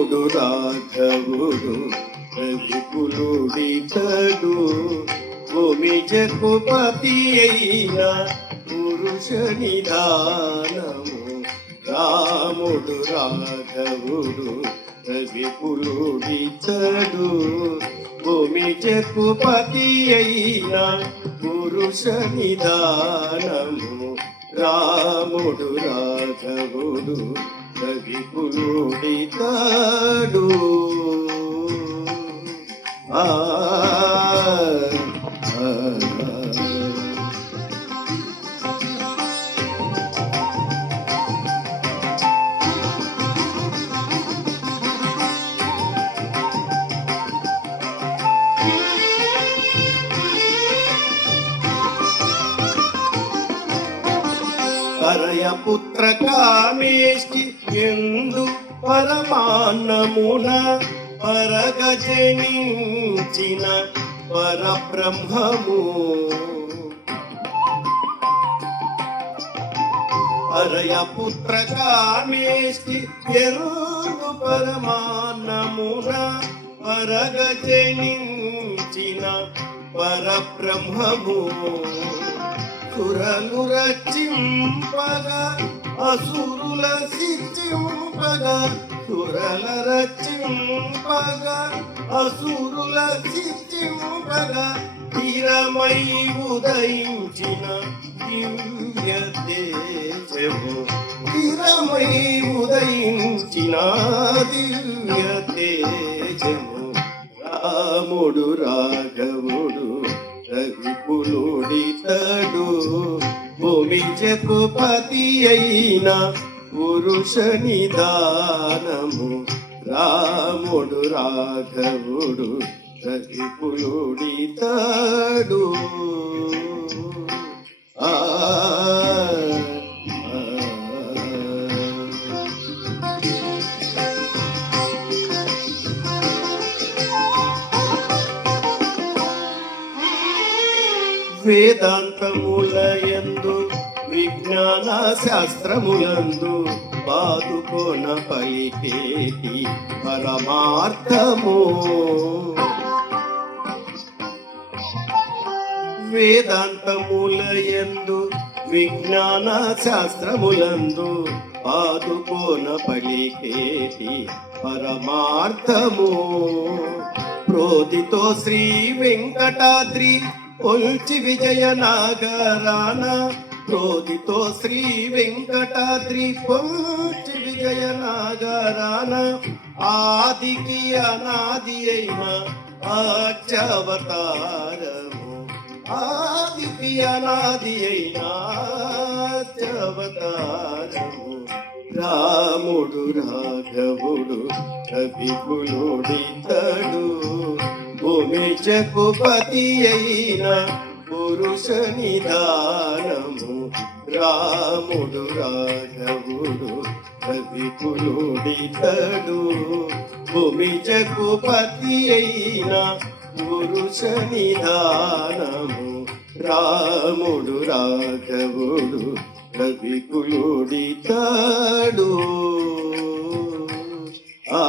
రాముడు రాఘవుడు రవికులుడితడు భూమి జగుపతి అయిన పురుష నిధానము రాముడు రాఘవుడు రవికులుడితడు భూమి జగుపతి అయిన పురుష నిధానము రాముడు రాఘవుడు రవికులుడితాడు ఆ కరయ పుత్ర కామేష్టి ఎందు పరమాన్నమున పరగజనించిన పరబ్రహ్మము. అరయ పుత్ర కామేష్టి ఎందు పరమాన్నమున పరగజనించిన పరబ్రహ్మము. సురలు రచింపగా అసురుల శిచింపగా సురల రచింపగా అసురుల శిచింపగా తీరమై ఉదయించిన దివ్య తేజము. తీరమై ఉదయించిన దివ్య తేజము. రాముడు రాఘవుడు విపులుడితడు భూమించకు పతి అయిన పురుష నిదానము. రాముడు రాఘవుడు రఘుకులుడితడు వేదాంతములయందు విజ్ఞాన శాస్త్రములందు పాదుకోన పలికేటి పరమార్థము. వేదాంతములయందు విజ్ఞాన శాస్త్రములందు పాదుకోన పలికేటి పరమార్థము. ప్రోదితో శ్రీ వెంకటాద్రి ఒల్చి విజయ నాగరాన క్రోధితో శ్రీ వెంకటాద్రి. పొల్చి విజయ నాగరాన ఆదికి అనాది అయిన ఆచవతారము ఆదికి అనాది అయిన ఆచవతారము రాముడు రాఘవుడు కవిపులుడితడు దశకుపతి అయిన పురుష నిదానము రాముడు రాఘవుడు కవికులుడితడు భూమి చకుపతి అయిన పురుష నిదానము రాముడు రాఘవుడు కవికులుడితడు ఆ